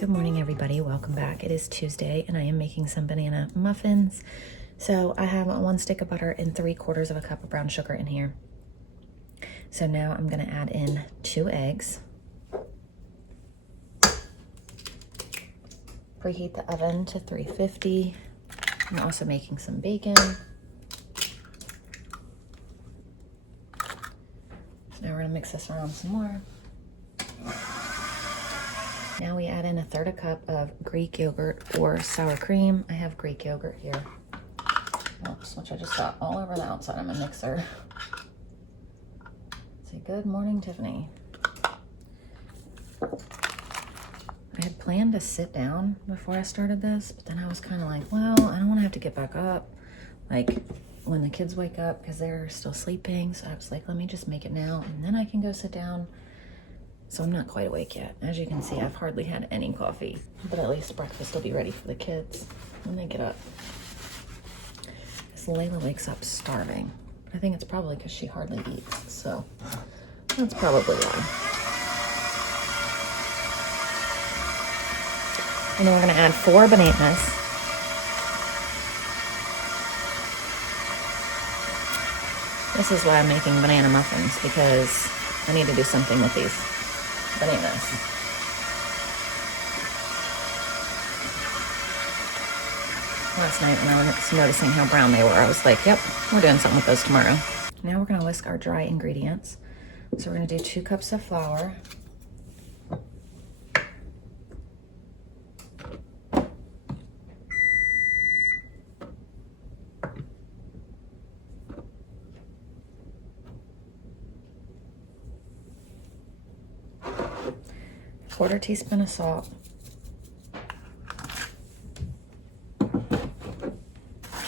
Good morning, everybody. Welcome back. It is Tuesday and I am making some banana muffins. So I have 1 stick of butter and 3/4 of a cup of brown sugar in here. So now I'm going to add in 2 eggs. Preheat the oven to 350. I'm also making some bacon. So now we're going to mix this around some more. Now we add in 1/3 cup of Greek yogurt or sour cream. I have Greek yogurt here. Oops, which I just got all over the outside of my mixer. Say good morning, Tiffany. I had planned to sit down before I started this, but then I was kind of like, well, I don't want to have to get back up like when the kids wake up because they're still sleeping. So I was like, let me just make it now and then I can go sit down. So I'm not quite awake yet. As you can see, I've hardly had any coffee, but at least breakfast will be ready for the kids when they get up. As Layla wakes up starving. I think it's probably because she hardly eats, so that's probably why. And then we're gonna add 4 bananas. This is why I'm making banana muffins, because I need to do something with these bananas. Last night when I was noticing how brown they were, I was like, yep, we're doing something with those tomorrow. Now we're gonna whisk our dry ingredients. So we're gonna do 2 cups of flour. Quarter teaspoon of salt,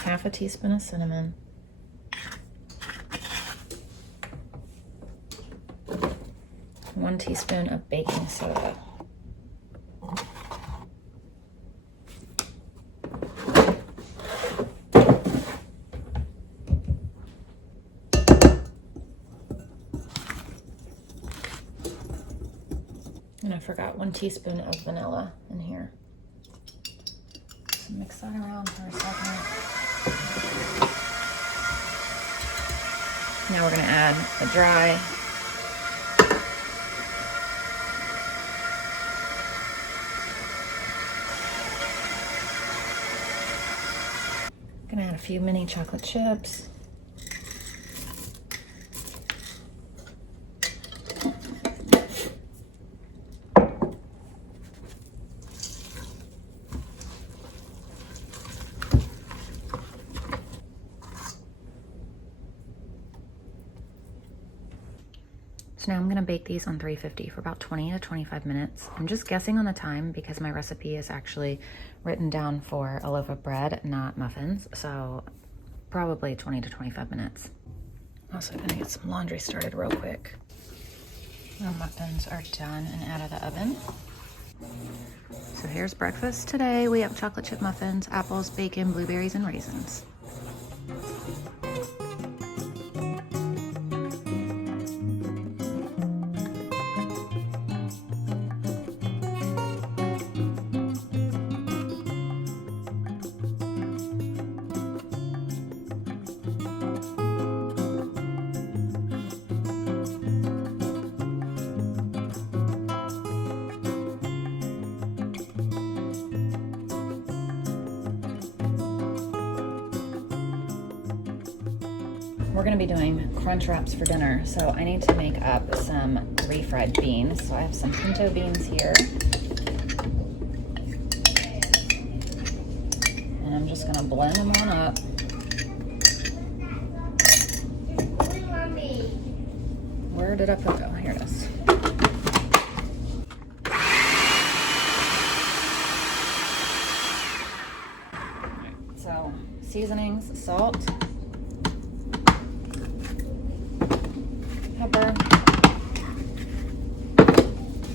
half a teaspoon of cinnamon, 1 teaspoon of baking soda, and I forgot 1 teaspoon of vanilla in here. So mix that around for a second. Now we're gonna add the dry. Gonna add a few mini chocolate chips. So now I'm gonna bake these on 350 for about 20 to 25 minutes. I'm just guessing on the time because my recipe is actually written down for a loaf of bread, not muffins. So probably 20 to 25 minutes. Also gonna get some laundry started real quick. Our muffins are done and out of the oven. So here's breakfast today. We have chocolate chip muffins, apples, bacon, blueberries, and raisins. We're gonna be doing Crunchwraps for dinner, so I need to make up some refried beans. So I have some pinto beans here. And I'm just gonna blend them on up. Where did I put it? Oh, here it is. Alright, so seasonings, salt, pepper,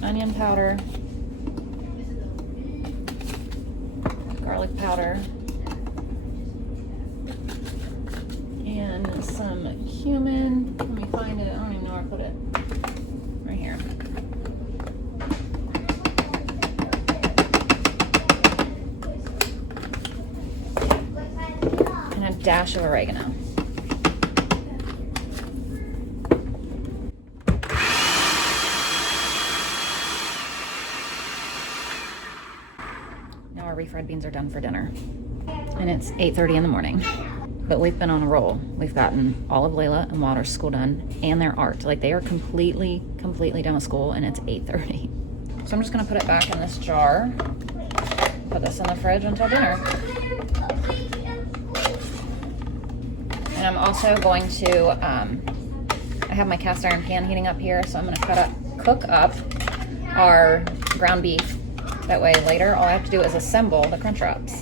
onion powder, garlic powder, and some cumin. Let me find it. I don't even know where I put it. Right here. dash of oregano. Now our refried beans are done for dinner. And it's 8:30 in the morning. But we've been on a roll. We've gotten all of Layla and Water's school done and their art. Like, they are completely done with school, and it's 8:30. So I'm just gonna put it back in this jar. Put this in the fridge until dinner. And I'm also going to, I have my cast iron pan heating up here, so I'm gonna cook up our ground beef. That way later, all I have to do is assemble the Crunchwraps.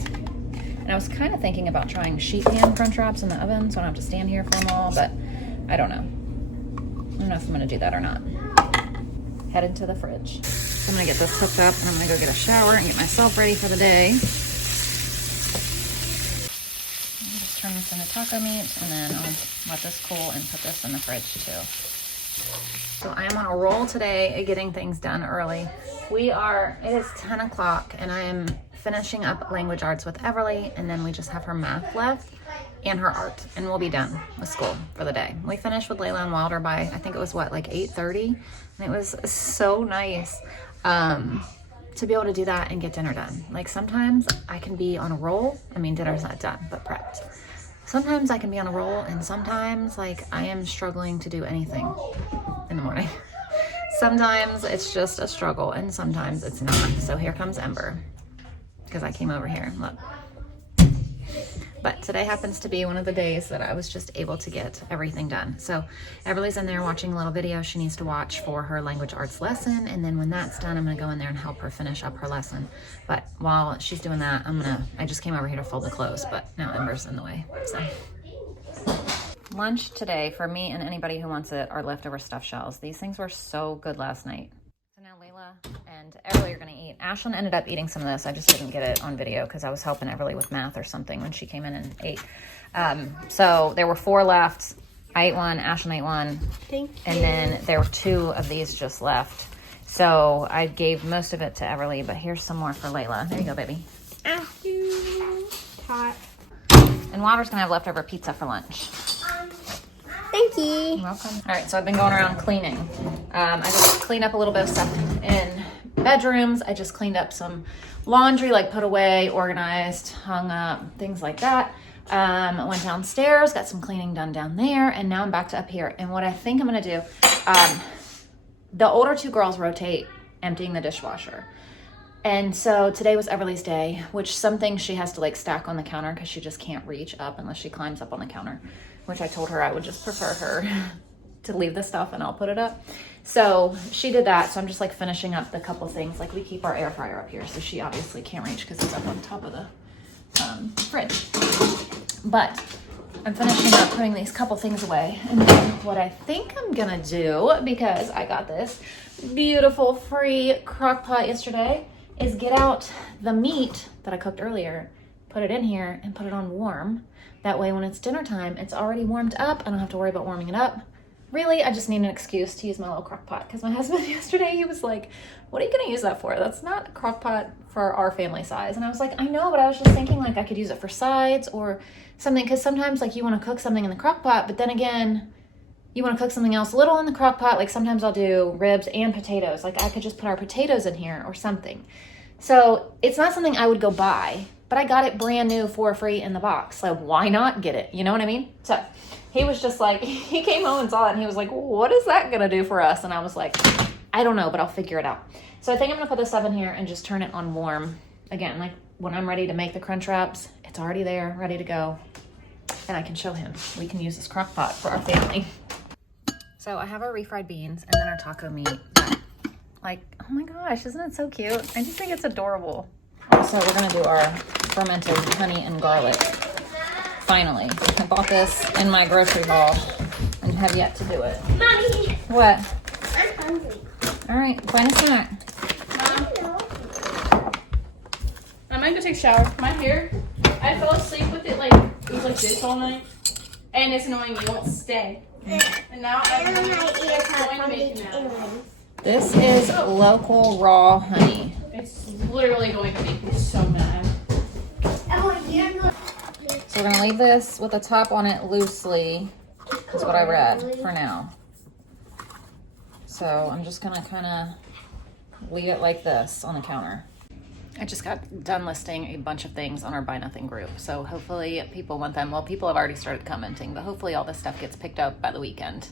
And I was kind of thinking about trying sheet pan Crunchwraps in the oven, so I don't have to stand here for them all, but I don't know. I don't know if I'm gonna do that or not. Headed to the fridge. So I'm gonna get this hooked up, and I'm gonna go get a shower and get myself ready for the day. I'll just turn this into taco meat, and then I'll let this cool and put this in the fridge too. So I am on a roll today at getting things done early. It is 10 o'clock, and I am finishing up language arts with Everly, and then we just have her math left and her art, and we'll be done with school for the day. We finished with Layla and Wilder by, I think it was what, like 8:30, and it was so nice to be able to do that and get dinner done. Like, sometimes I can be on a roll. I mean, dinner's not done, but prepped. Sometimes I can be on a roll, and sometimes, like, I am struggling to do anything in the morning. Sometimes it's just a struggle, and sometimes it's not. So here comes Ember, because I came over here. Look. But today happens to be one of the days that I was just able to get everything done. So Everly's in there watching a little video she needs to watch for her language arts lesson, and then when that's done, I'm gonna go in there and help her finish up her lesson. But while she's doing that, I just came over here to fold the clothes, but now Ember's in the way, so. Lunch today, for me and anybody who wants it, are leftover stuffed shells. These things were so good last night. So now Layla and Everly are gonna eat. Ashlyn ended up eating some of this. I just didn't get it on video because I was helping Everly with math or something when she came in and ate. So there were 4 left. I ate one, Ashlyn ate one. Thank you. And then there were 2 of these just left. So I gave most of it to Everly, but here's some more for Layla. There you go, baby. Hot. And Water's gonna have leftover pizza for lunch. Thank you. You're welcome. All right, so I've been going around cleaning. I just cleaned up a little bit of stuff in bedrooms. I just cleaned up some laundry, like put away, organized, hung up, things like that. I went downstairs, got some cleaning done down there, and now I'm back to up here. And what I think I'm gonna do, the older 2 girls rotate emptying the dishwasher. And so today was Everly's day, which some things she has to like stack on the counter because she just can't reach up unless she climbs up on the counter, which I told her I would just prefer her to leave the stuff and I'll put it up. So she did that. So I'm just like finishing up the couple things. Like, we keep our air fryer up here, so she obviously can't reach because it's up on top of the fridge. But I'm finishing up putting these couple things away. And then what I think I'm gonna do, because I got this beautiful free crock pot yesterday, is get out the meat that I cooked earlier, put it in here, and put it on warm. That way when it's dinner time, it's already warmed up. I don't have to worry about warming it up. Really, I just need an excuse to use my little crock pot, because my husband yesterday, he was like, what are you gonna use that for? That's not a crock pot for our family size. And I was like, I know, but I was just thinking like I could use it for sides or something, because sometimes like you wanna cook something in the crock pot, but then again, you wanna cook something else little in the crock pot. Like sometimes I'll do ribs and potatoes. Like I could just put our potatoes in here or something. So it's not something I would go buy, but I got it brand new for free in the box. So why not get it? You know what I mean? So he was just like, he came home and saw it and he was like, what is that gonna do for us? And I was like, I don't know, but I'll figure it out. So I think I'm gonna put this up in here and just turn it on warm. Again, like when I'm ready to make the Crunchwraps, it's already there, ready to go. And I can show him. We can use this crock pot for our family. So I have our refried beans and then our taco meat. Like, oh my gosh, isn't it so cute? I just think it's adorable. Also, we're gonna do our fermented honey and garlic. Finally, I bought this in my grocery haul and have yet to do it. Mommy! What? I'm hungry. All right, find a snack. I'm gonna go take a shower. My hair, I fell asleep with it it was like this all night. And it's annoying, you won't stay. And now I'm going to make it now. This is local raw honey. It's literally going to make me so mad. So we're gonna leave this with the top on it loosely, is what I read for now. So I'm just gonna kind of leave it like this on the counter. I just got done listing a bunch of things on our Buy Nothing group. So hopefully people want them. Well, people have already started commenting, but hopefully all this stuff gets picked up by the weekend.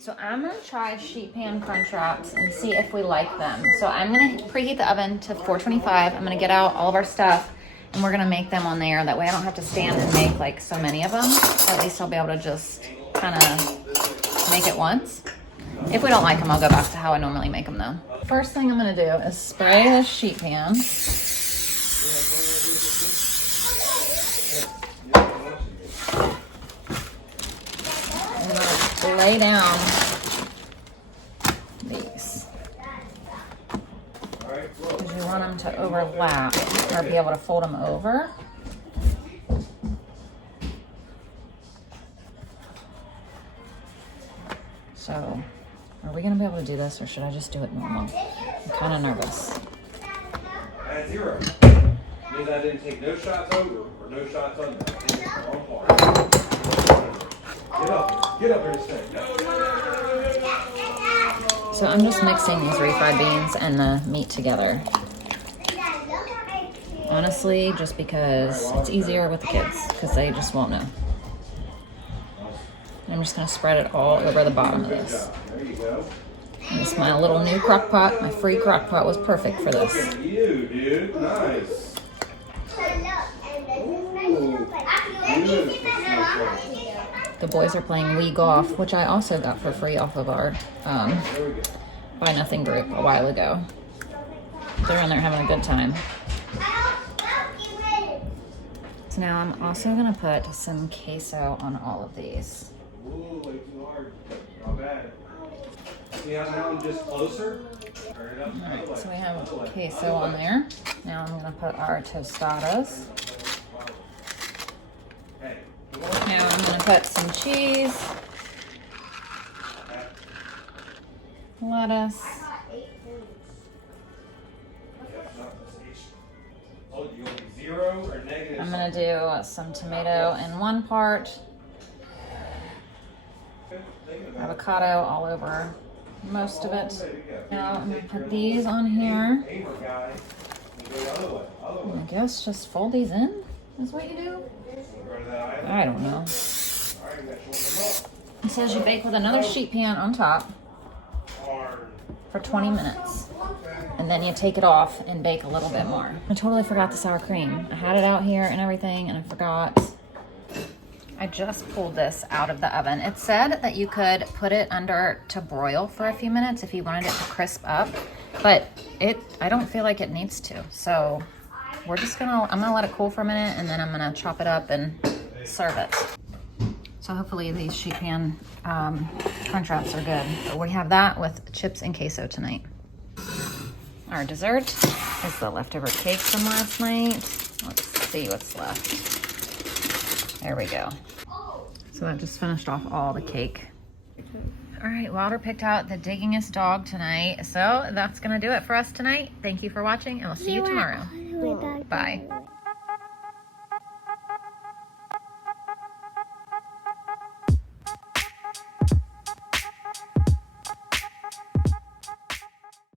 So I'm gonna try sheet pan Crunchwraps and see if we like them. So I'm gonna preheat the oven to 425. I'm gonna get out all of our stuff and we're gonna make them on there. That way I don't have to stand and make like so many of them. At least I'll be able to just kind of make it once. If we don't like them, I'll go back to how I normally make them though. First thing I'm gonna do is spray this sheet pan. And I'm gonna lay down these. Because you want them to overlap or be able to fold them over. So, are we gonna be able to do this or should I just do it normal? I'm kind of nervous. At 0. Means I didn't take no shots over or no shots under. I think it's the wrong part. Get up here to stay. So I'm just mixing these refried beans and the meat together. Honestly, just because it's easier with the kids, because they just won't know. And I'm just gonna spread it all over the bottom of this. There you go. And this is my little new crock pot. My free crock pot was perfect for this. Look at you, dude. Nice. The boys are playing Wii Golf, which I also got for free off of our Buy Nothing group a while ago. They're in there having a good time. So now I'm also gonna put some queso on all of these. Ooh, way too hard. Not bad. See how now I'm just closer? Turn it up. Alright, so we have queso on there. Now I'm gonna put our tostadas. Hey. Now I'm gonna put some cheese, lettuce, Oh, you want 0 or negative? I'm gonna do some tomato in one part, avocado all over most of it. Now I'm gonna put these on here. I guess just fold these in is what you do. I don't know. It says you bake with another sheet pan on top for 20 minutes. And then you take it off and bake a little bit more. I totally forgot the sour cream. I had it out here and everything and I forgot. I just pulled this out of the oven. It said that you could put it under to broil for a few minutes if you wanted it to crisp up, but I don't feel like it needs to. So I'm gonna let it cool for a minute and then I'm gonna chop it up and serve it. So hopefully these sheet pan Crunchwraps are good. But we have that with chips and queso tonight. Our dessert is the leftover cake from last night. Let's see what's left. There we go. So that just finished off all the cake. All right, Wilder picked out the diggingest dog tonight. So that's gonna do it for us tonight. Thank you for watching and we'll see you tomorrow. Bye.